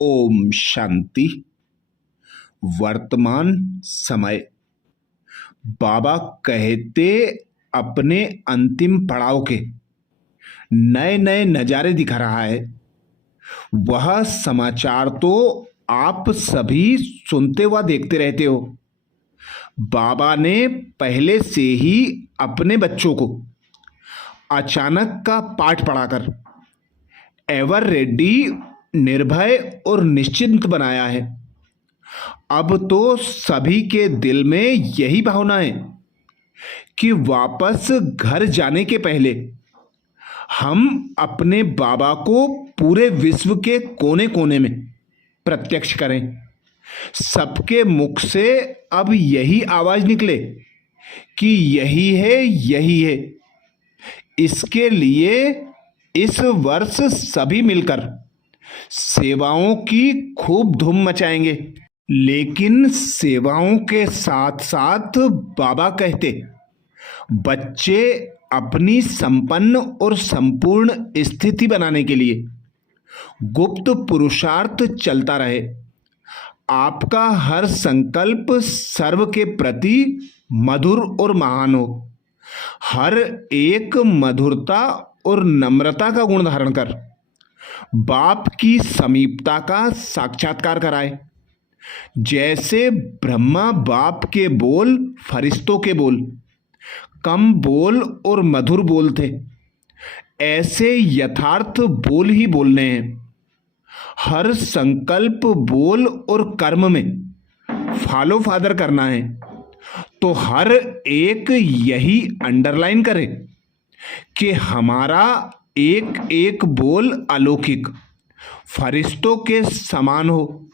ओम शांति। वर्तमान समय बाबा कहते अपने अंतिम पड़ाव के नए नए नज़ारे दिखा रहा है। वह समाचार तो आप सभी सुनते व देखते रहते हो। बाबा ने पहले से ही अपने बच्चों को अचानक का पाठ पढ़ाकर एवर रेडी, निर्भय और निश्चिंत बनाया है। अब तो सभी के दिल में यही भावना है कि वापस घर जाने के पहले हम अपने बाबा को पूरे विश्व के कोने कोने में प्रत्यक्ष करें। सबके मुख से अब यही आवाज निकले कि यही है, यही है। इसके लिए इस वर्ष सभी मिलकर सेवाओं की खूब धूम मचाएंगे। लेकिन सेवाओं के साथ साथ बाबा कहते बच्चे अपनी संपन्न और संपूर्ण स्थिति बनाने के लिए गुप्त पुरुषार्थ चलता रहे। आपका हर संकल्प सर्व के प्रति मधुर और महान हो। हर एक मधुरता और नम्रता का गुण धारण कर बाप की समीपता का साक्षात्कार कराए। जैसे ब्रह्मा बाप के बोल फरिश्तों के बोल कम बोल और मधुर बोल थे, ऐसे यथार्थ बोल ही बोलने हैं। हर संकल्प, बोल और कर्म में फॉलो फादर करना है। तो हर एक यही अंडरलाइन करे कि हमारा एक एक बोल अलौकिक फरिश्तों के समान हो।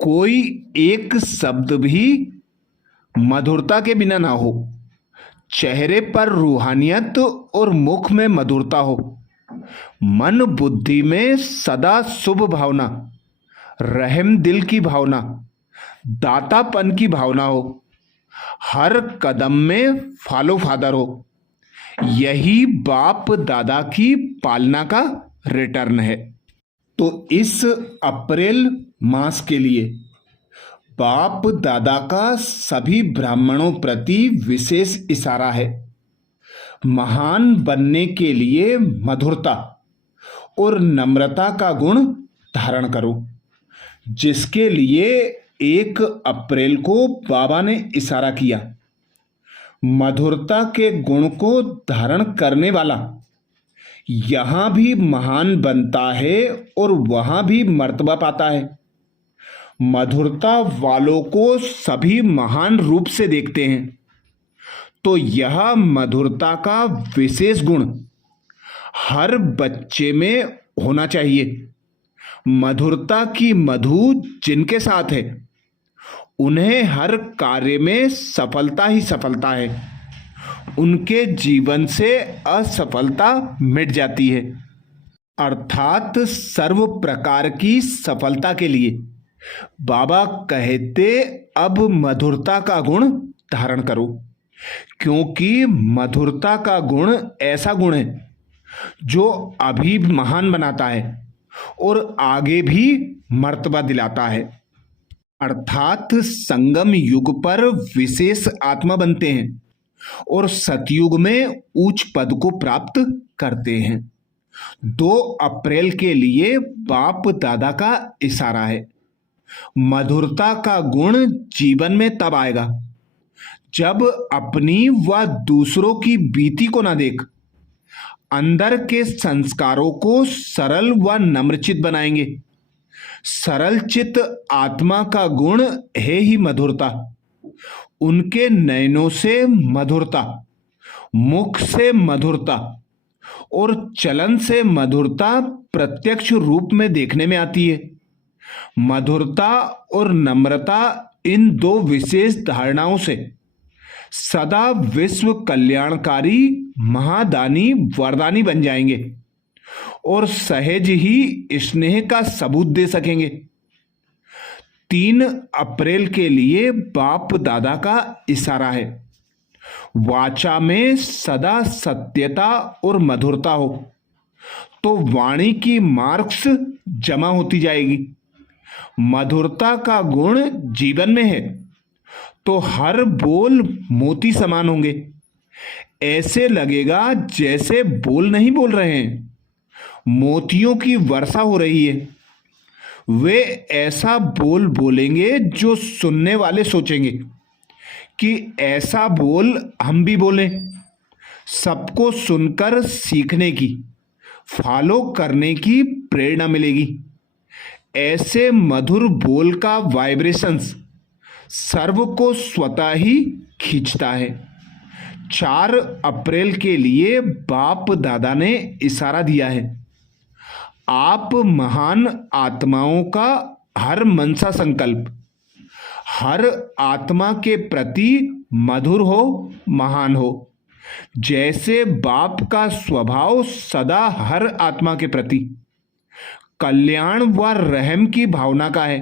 कोई एक शब्द भी मधुरता के बिना ना हो। चेहरे पर रूहानियत और मुख में मधुरता हो। मन बुद्धि में सदा शुभ भावना, रहम दिल की भावना, दातापन की भावना हो। हर कदम में फॉलो फादर हो। यही बाप दादा की पालना का रिटर्न है। तो इस अप्रैल मास के लिए बाप दादा का सभी ब्राह्मणों प्रति विशेष इशारा है। महान बनने के लिए मधुरता और नम्रता का गुण धारण करो, जिसके लिए 1 अप्रैल को बाबा ने इशारा किया। मधुरता के गुण को धारण करने वाला यहां भी महान बनता है और वहां भी मर्तबा पाता है। मधुरता वालों को सभी महान रूप से देखते हैं। तो यह मधुरता का विशेष गुण हर बच्चे में होना चाहिए। मधुरता की मधु जिनके साथ है उन्हें हर कार्य में सफलता ही सफलता है। उनके जीवन से असफलता मिट जाती है। अर्थात सर्व प्रकार की सफलता के लिए बाबा कहते अब मधुरता का गुण धारण करो, क्योंकि मधुरता का गुण ऐसा गुण है जो अभी महान बनाता है और आगे भी मर्तबा दिलाता है। अर्थात संगम युग पर विशेष आत्मा बनते हैं और सतयुग में उच्च पद को प्राप्त करते हैं। 2 अप्रैल के लिए बाप दादा का इशारा है। मधुरता का गुण जीवन में तब आएगा जब अपनी व दूसरों की बीती को ना देख अंदर के संस्कारों को सरल व नम्रचित बनाएंगे। सरल चित्त आत्मा का गुण है ही मधुरता। उनके नयनों से मधुरता, मुख से मधुरता और चलन से मधुरता प्रत्यक्ष रूप में देखने में आती है। मधुरता और नम्रता इन 2 विशेष धारणाओं से सदा विश्व कल्याणकारी महादानी वरदानी बन जाएंगे और सहज ही स्नेह का सबूत दे सकेंगे। 3 अप्रैल के लिए बाप दादा का इशारा है। वाचा में सदा सत्यता और मधुरता हो तो वाणी की मार्क्स जमा होती जाएगी। मधुरता का गुण जीवन में है तो हर बोल मोती समान होंगे। ऐसे लगेगा जैसे बोल नहीं बोल रहे हैं, मोतियों की वर्षा हो रही है। वे ऐसा बोल बोलेंगे जो सुनने वाले सोचेंगे कि ऐसा बोल हम भी बोलें। सबको सुनकर सीखने की, फॉलो करने की प्रेरणा मिलेगी। ऐसे मधुर बोल का वाइब्रेशंस सर्व को स्वतः ही खींचता है। 4 अप्रैल के लिए बाप दादा ने इशारा दिया है। आप महान आत्माओं का हर मनसा संकल्प हर आत्मा के प्रति मधुर हो, महान हो। जैसे बाप का स्वभाव सदा हर आत्मा के प्रति कल्याण व रहम की भावना का है,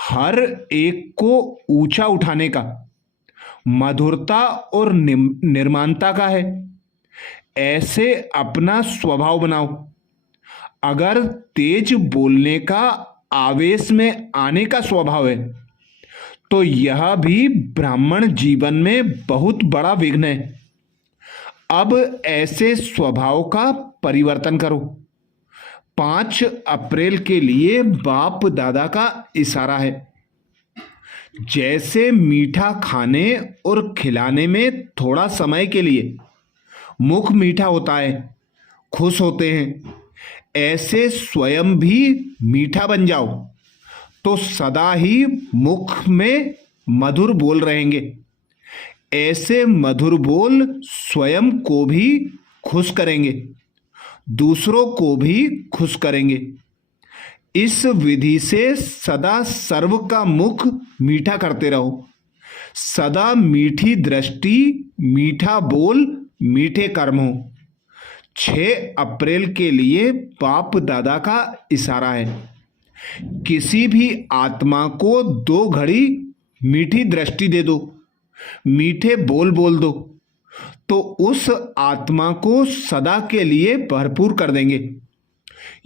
हर एक को ऊंचा उठाने का, मधुरता और निर्माणता का है। ऐसे अपना स्वभाव बनाओ। अगर तेज बोलने का, आवेश में आने का स्वभाव है तो यह भी ब्राह्मण जीवन में बहुत बड़ा विघ्न है। अब ऐसे स्वभाव का परिवर्तन करो। 5 अप्रैल के लिए बाप दादा का इशारा है। जैसे मीठा खाने और खिलाने में थोड़ा समय के लिए मुख मीठा होता है, खुश होते हैं, ऐसे स्वयं भी मीठा बन जाओ तो सदा ही मुख में मधुर बोल रहेंगे। ऐसे मधुर बोल स्वयं को भी खुश करेंगे, दूसरों को भी खुश करेंगे। इस विधि से सदा सर्व का मुख मीठा करते रहो। सदा मीठी दृष्टि, मीठा बोल, मीठे कर्म हो। 6 अप्रैल के लिए बाप दादा का इशारा है। किसी भी आत्मा को 2 घड़ी मीठी दृष्टि दे दो, मीठे बोल बोल दो तो उस आत्मा को सदा के लिए भरपूर कर देंगे।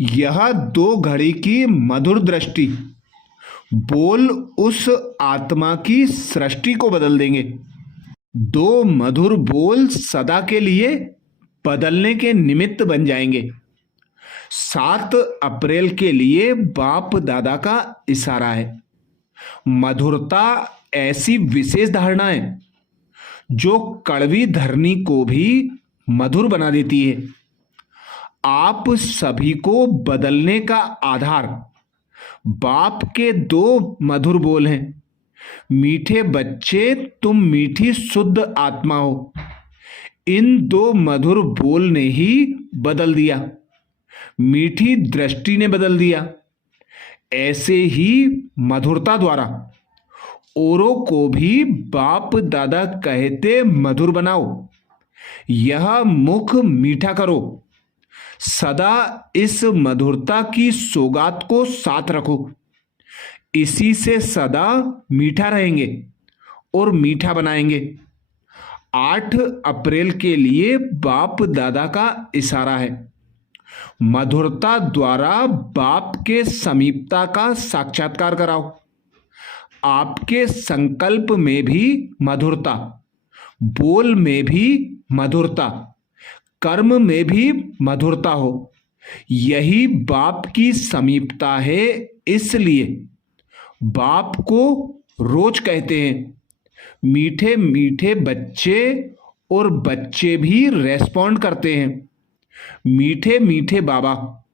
यह 2 घड़ी की मधुर दृष्टि, बोल उस आत्मा की सृष्टि को बदल देंगे। 2 मधुर बोल सदा के लिए बदलने के निमित्त बन जाएंगे। 7 अप्रैल के लिए बाप दादा का इशारा है। मधुरता ऐसी विशेष धारणा है जो कड़वी धरनी को भी मधुर बना देती है। आप सभी को बदलने का आधार बाप के 2 मधुर बोल हैं। मीठे बच्चे, तुम मीठी शुद्ध आत्मा हो। इन 2 मधुर बोल ने ही बदल दिया, मीठी दृष्टि ने बदल दिया। ऐसे ही मधुरता द्वारा औरों को भी बाप दादा कहते मधुर बनाओ। यह मुख मीठा करो। सदा इस मधुरता की सौगात को साथ रखो। इसी से सदा मीठा रहेंगे और मीठा बनाएंगे। 8 अप्रैल के लिए बाप दादा का इशारा है। मधुरता द्वारा बाप के समीपता का साक्षात्कार कराओ। आपके संकल्प में भी मधुरता, बोल में भी मधुरता, कर्म में भी मधुरता हो। यही बाप की समीपता है। इसलिए बाप को रोज कहते हैं, मीठे मीठे बच्चे, और बच्चे भी रेस्पॉन्ड करते हैं, मीठे मीठे बाबा।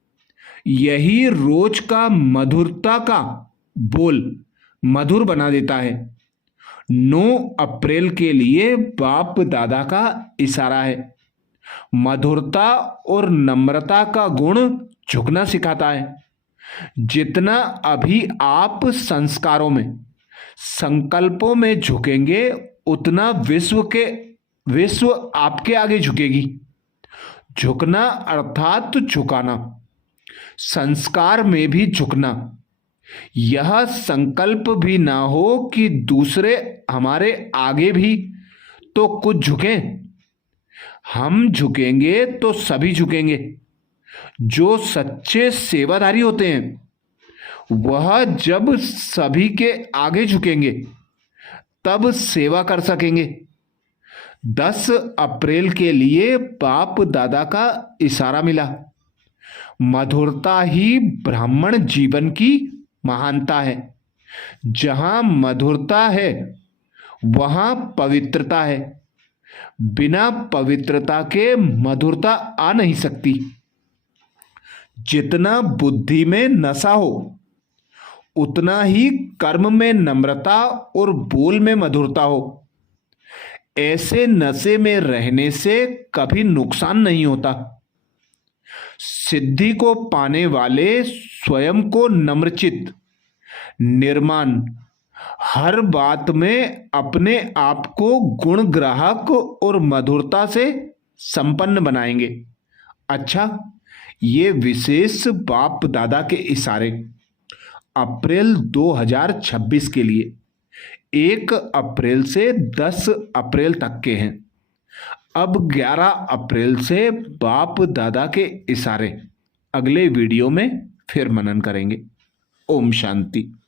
यही रोज का मधुरता का बोल मधुर बना देता है। 9 अप्रैल के लिए बाप दादा का इशारा है। मधुरता और नम्रता का गुण झुकना सिखाता है। जितना अभी आप संस्कारों में, संकल्पों में झुकेंगे, उतना विश्व आपके आगे झुकेगी। झुकना अर्थात झुकाना, संस्कार में भी झुकना। यह संकल्प भी ना हो कि दूसरे हमारे आगे भी तो कुछ झुकें। हम झुकेंगे तो सभी झुकेंगे। जो सच्चे सेवादारी होते हैं वह जब सभी के आगे झुकेंगे तब सेवा कर सकेंगे। 10 अप्रैल के लिए बाप दादा का इशारा मिला। मधुरता ही ब्राह्मण जीवन की महानता है। जहां मधुरता है वहां पवित्रता है। बिना पवित्रता के मधुरता आ नहीं सकती। जितना बुद्धि में नशा हो उतना ही कर्म में नम्रता और बोल में मधुरता हो। ऐसे नशे में रहने से कभी नुकसान नहीं होता। सिद्धि को पाने वाले स्वयं को नम्रचित, निर्माण, हर बात में अपने आप को गुण ग्राहक और मधुरता से संपन्न बनाएंगे। अच्छा, ये विशेष बाप दादा के इशारे अप्रैल 2026 के लिए 1 अप्रैल से 10 अप्रैल तक के हैं। अब 11 अप्रैल से बाप दादा के इशारे अगले वीडियो में फिर मनन करेंगे। ओम शांति।